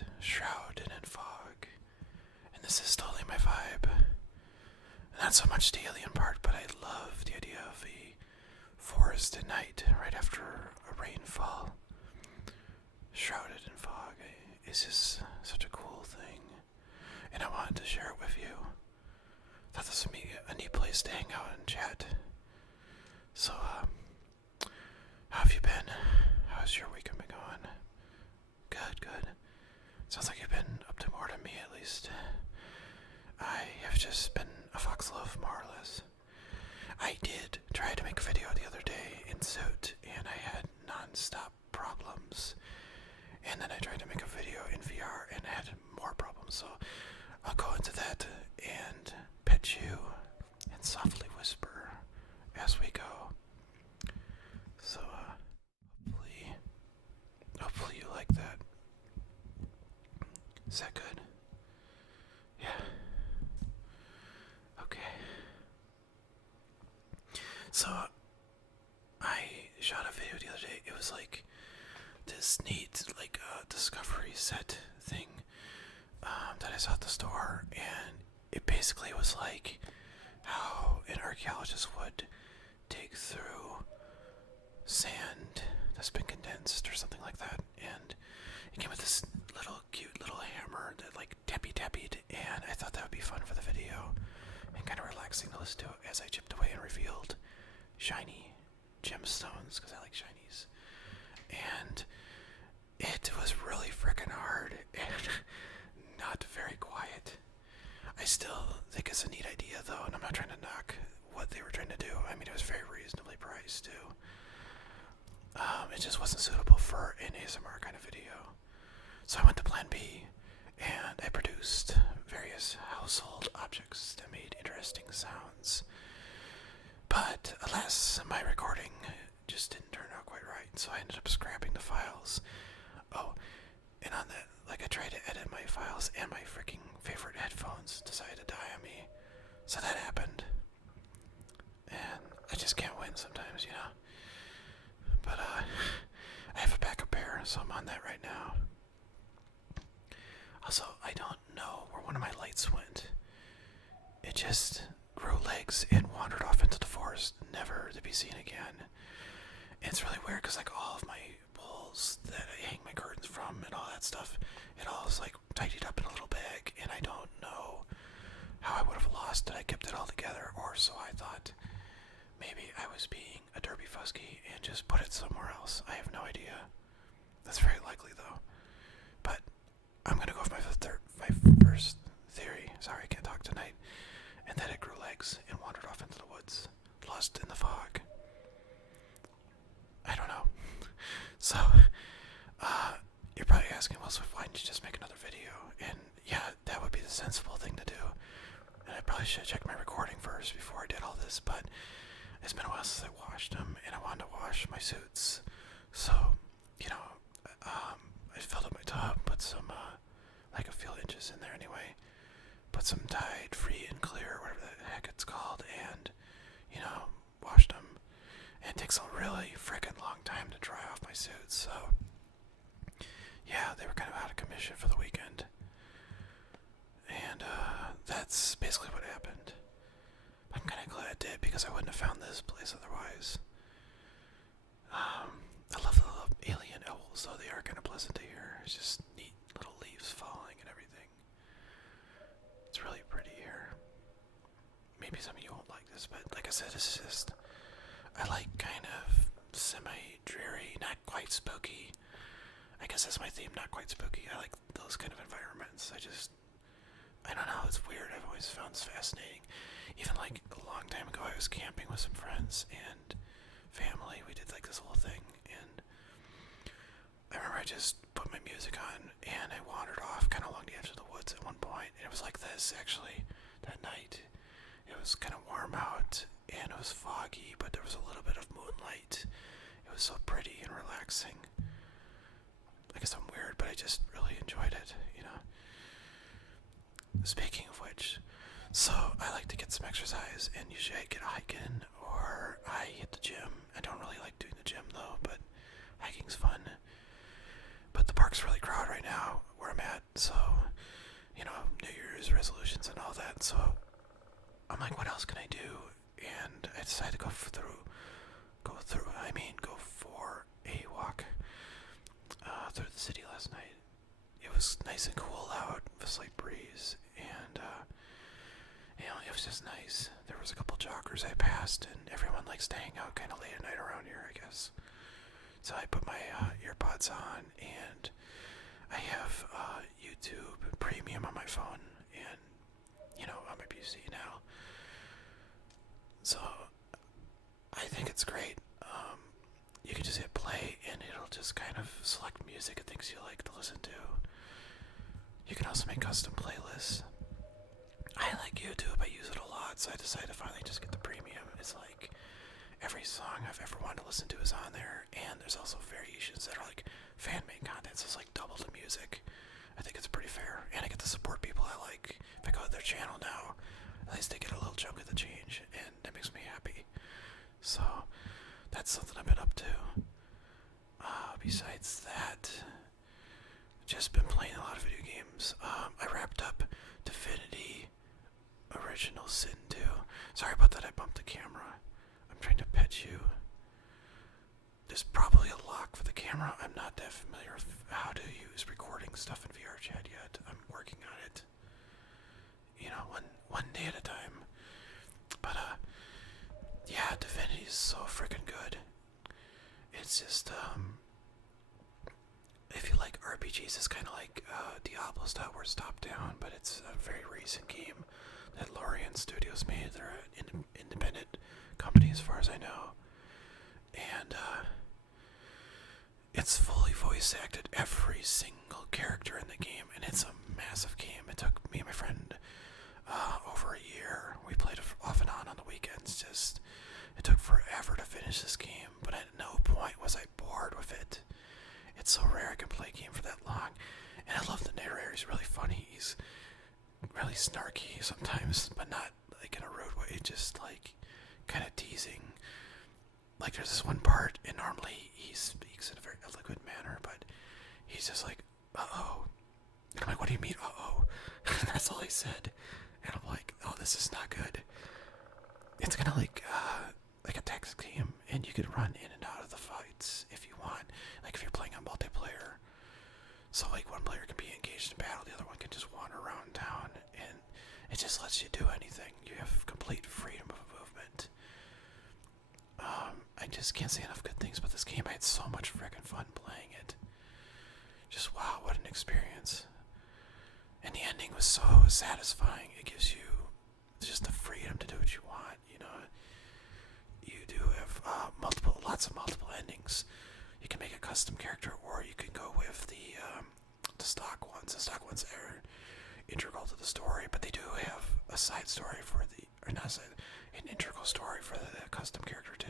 night, shrouded in fog, and this is totally my vibe. Not so much the alien part, but I love the idea of a forest at night, right after a rainfall, shrouded in fog. It's just such a cool thing, and I wanted to share it with you. Thought this would be a neat place to hang out and chat. So, how have you been? How's your weekend been going? Good, good. Sounds like you've been up to more than me, at least. I have just been a foxglove, more or less. I did try to make a video the other day in suit, and I had non-stop problems. And then I tried to make a video in VR and had more problems, so I'll go into that and pet you and softly whisper as we go. So, hopefully you like that. Is that good? Yeah. Okay. So, I shot a video the other day. It was like this neat, discovery set thing that I saw at the store, and it basically was like how an archaeologist would dig through sand that's been condensed or something like that, and it came with this cute little hammer that tappy-tappied, and I thought that would be fun for the video and kind of relaxing to listen to as I chipped away and revealed shiny gemstones, because I like shinies. And it was really freaking hard and not very quiet. I still think it's a neat idea, though, and I'm not trying to knock what they were trying to do. I mean, it was very reasonably priced, too. It just wasn't suitable for an ASMR kind of video. So I went to Plan B, and I produced various household objects that made interesting sounds. But, alas, my recording just didn't turn out quite right, so I ended up scrapping the files. Oh, and on that, I tried to edit my files, and my freaking favorite headphones decided to die on me. So that happened. And I just can't win sometimes, you know? But, I have a backup pair, so I'm on that right now. Also, I don't know where one of my lights went. It just grew legs and wandered off into the forest, never to be seen again. And it's really weird, because, all of my bowls that I hang my curtains from and all that stuff, it all is, tidied up in a little bag, and I don't know how I would have lost it. I kept it all together, or so I thought. Maybe I was being a derpy Fusky and just put it somewhere else. I have no idea. That's very likely, though. But I'm gonna go with my first theory. Sorry, I can't talk tonight. And that it grew legs and wandered off into the woods, lost in the fog. I don't know. So, you're probably asking, well, so why didn't you just make another video? And yeah, that would be the sensible thing to do. And I probably should have checked my recording first before I did all this, but it's been a while since I washed them, and I wanted to wash my suits. So, I filled up my tub, put some, a few inches in there anyway. Put some Tide Free and Clear, whatever the heck it's called, and, washed them. And it takes a really freaking long time to dry off my suits, so yeah, they were kind of out of commission for the weekend. And that's basically what happened. I'm kind of glad it did, because I wouldn't have found this place otherwise. I love the little alien owls, though. They are kind of pleasant to hear. It's just neat little leaves falling and everything. It's really pretty here. Maybe some of you won't like this, but like I said, it's just, I like kind of semi-dreary, not quite spooky. I guess that's my theme, not quite spooky. I like those kind of environments. I don't know, it's weird. I've always found this fascinating. Even a long time ago, I was camping with some friends and family. We did this whole thing, and I remember I just put my music on and I wandered off kind of along the edge of the woods at one point, and it was like this actually that night. It was kind of warm out and it was foggy, but there was a little bit of moonlight. It was so pretty and relaxing. I guess I'm weird, but I just really enjoyed it, Speaking of which, so I like to get some exercise, and usually I get a hike in, or I hit the gym. I don't really like doing the gym, though, but hiking's fun. But the park's really crowded right now, where I'm at, So, New Year's resolutions and all that. So I'm like, what else can I do? And I decided to go for a walk through the city last night. It was nice and cool out, with a slight breeze, and it was just nice. There was a couple joggers I passed, and everyone likes to hang out kind of late at night around here, I guess. So I put my earpods on, and I have YouTube Premium on my phone, and on my PC now. So I think it's great. You can just hit play, and it'll just kind of select music and things you like to listen to. You can also make custom playlists. I like YouTube. I use it a lot, so I decided to finally just get the premium. It's like every song I've ever wanted to listen to is on there, and there's also variations that are like fan-made content, so it's like double the music. I think it's pretty fair, and I get to support people I like. If I go to their channel now, at least they get a little chunk of the change, and that makes me happy. So that's something I've been up to. Besides that, just been playing a lot of video games. I wrapped up Divinity Original Sin 2. Sorry about that, I bumped the camera. I'm trying to pet you. There's probably a lock for the camera. I'm not that familiar with how to use recording stuff in VRChat yet. I'm working on it. One day at a time. But yeah, Divinity is so freaking good. It's just if you like RPGs, it's kind of like Diablo style, where it's top down, but it's a very recent game that Lorien Studios made. They're an independent company, as far as I know, and it's fully voice acted, every single character in the game, and it's a massive game. It took me and my friend over a year. We played it off and on the weekends. It took forever to finish this game, but at no point was I bored with it. It's so rare I can play a game for that long, and I love the narrator. He's really funny. He's really snarky sometimes, but not like in a rude way. Just like kind of teasing. Like there's this one part, and normally he speaks in a very eloquent manner, but he's just like, "Uh-oh." And I'm like, "What do you mean, uh-oh?" And that's all he said. And I'm like, "Oh, this is not good." It's kind of like a text game, and you could run in and out of the fights if you want. Like if you're playing on multiplayer. So like one player can be engaged in battle, the other one can just wander around town, and it just lets you do anything. You have complete freedom of movement. I just can't say enough good things about this game. I had so much freaking fun playing it. Just wow, what an experience. And the ending was so satisfying. It gives you just the freedom to do what you want. You do have lots of multiple endings. You can make a custom character, or you can go with the stock ones. The stock ones are integral to the story, but they do have a side story an integral story for the custom character too.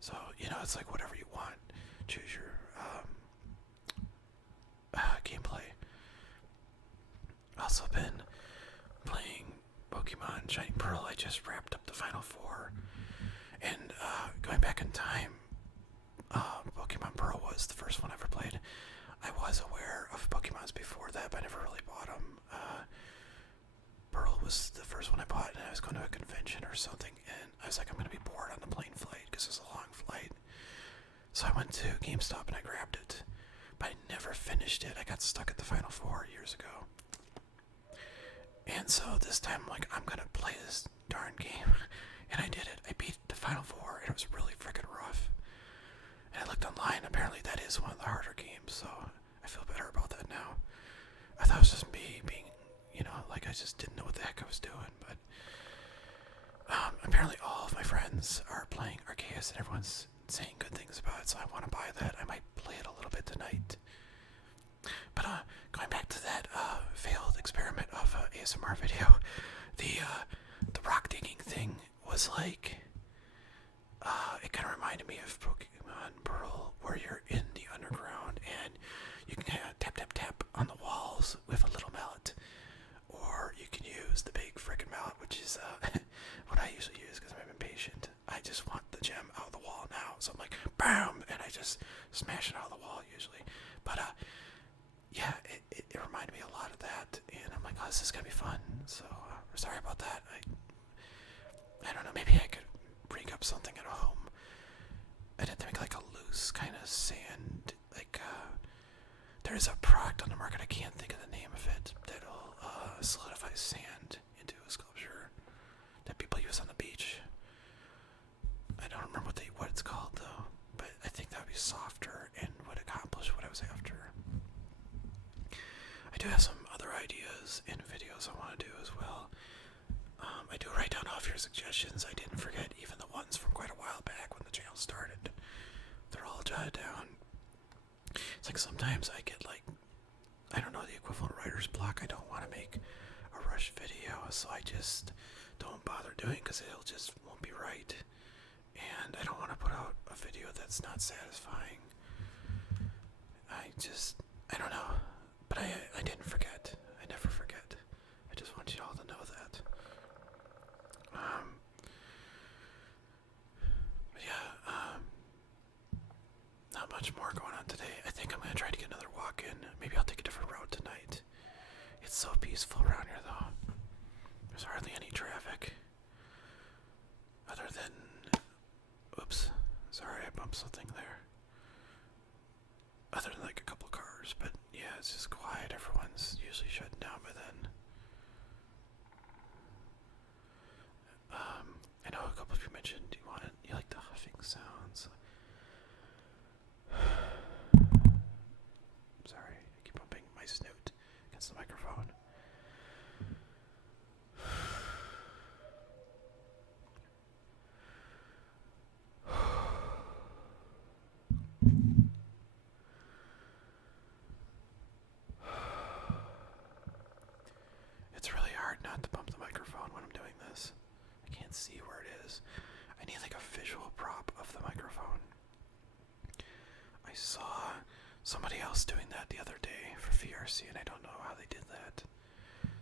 So it's like whatever you want. Choose your gameplay. Also been playing Pokemon Shining Pearl. I just wrapped up the final 4, and going back in time, Pokemon Pearl was the first one I ever played. I was aware of Pokemons before that, but I never really bought them. Pearl was the first one I bought, and I was going to a convention or something, and I was like, I'm going to be bored on the plane flight because it was a long flight. So I went to GameStop and I grabbed it, but I never finished it. I got stuck at the final 4 years ago. And so this time, like, I'm gonna play this darn game. And I did it. I beat the final 4, and it was really freaking rough. And I looked online, apparently that is one of the harder games, so I feel better about that now. I thought it was just me being, like I just didn't know what the heck I was doing, but apparently all of my friends are playing Arceus, and everyone's saying good things about it, so I want to buy that. I might play it a little bit tonight. But going back to that failed experiment of ASMR video, the rock digging thing was like, it kind of reminded me of Pokemon Pearl, where you're in the underground and you can kind of tap tap tap on the walls with a little mallet, or you can use the big frickin' mallet, which is what I usually use because I'm impatient. I just want the gem out of the wall now, so I'm like, BAM! And I just smash it out of the wall usually. But yeah, it reminded me a this is gonna be fun. So sorry about that. I don't know. Maybe I could bring up something at home. I didn't make like a loose kind of sand. Like there's a product on the market. I can't think of the name of it. That'll solidify sand into a sculpture that people use on the beach. I don't remember what it's called though, but I think that would be softer and would accomplish what I was after. I do have some other ideas and videos I want to do as well. I do write down all of your suggestions. I didn't forget even the ones from quite a while back when the channel started. They're all jotted down. It's like sometimes I get like, I don't know, the equivalent writer's block. I don't want to make a rush video, so I just don't bother doing it because it'll just won't be right. And I don't want to put out a video that's not satisfying. I don't know. But I didn't forget. I never forget. I just want you all to know that. But yeah, not much more going on today. I think I'm going to try to get another walk in. Maybe I'll take a different route tonight. It's so peaceful around here though. There's hardly any traffic. Other than... Oops. Sorry, I bumped something there. Other than like a couple cars, but yeah, it's just quiet. Everyone's usually shutting down by then. I know a couple of you mentioned you like the huffing sounds. Sorry, I keep bumping my snoot against the microphone. It's really hard not to bump the microphone when I'm doing this. I can't see where it is. I need like a visual prop of the microphone. I saw somebody else doing that the other day for VRC, and I don't know how they did that.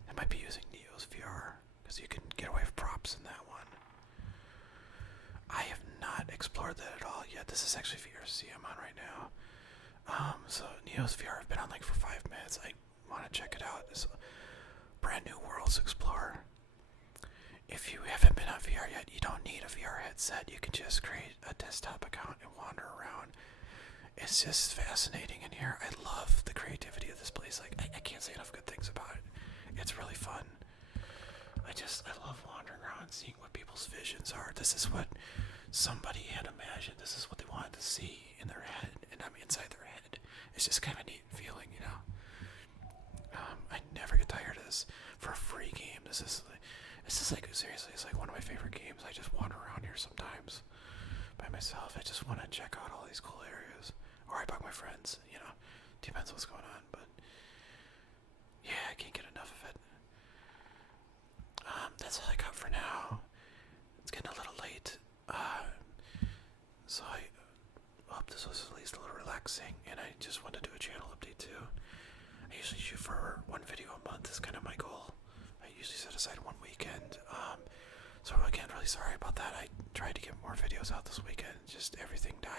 They might be using Neo's VR, because you can get away with props in that one. I have not explored that at all yet. This is actually VRC I'm on right now. So Neo's VR I've been on like for 5 minutes. I want to check it out. It's a brand new worlds to explore. If you haven't been on VR yet, you don't need a VR headset. You can just create a desktop account and wander around. It's just fascinating in here. I love the creativity of this place. Like I can't say enough good things about it. It's really fun. I love wandering around and seeing what people's visions are. This is what somebody had imagined. This is what they wanted to see in their head, and I'm inside their head. It's just kind of a neat feeling, you know. I never get tired of this. For a free game, this is like seriously, it's like one of my favorite games. I just wander around here sometimes by myself. I just want to check out all these cool areas, or I bug my friends. You know, depends on what's going on. But yeah, I can't get enough of it. That's all I got for now. It's getting a little late. So I hope this was at least a little relaxing, and I just wanted to do a channel update too. I usually shoot for 1 video a month is kind of my goal. I usually set aside 1 weekend. So again, really sorry about that. I tried to get more videos out this weekend. Just everything died.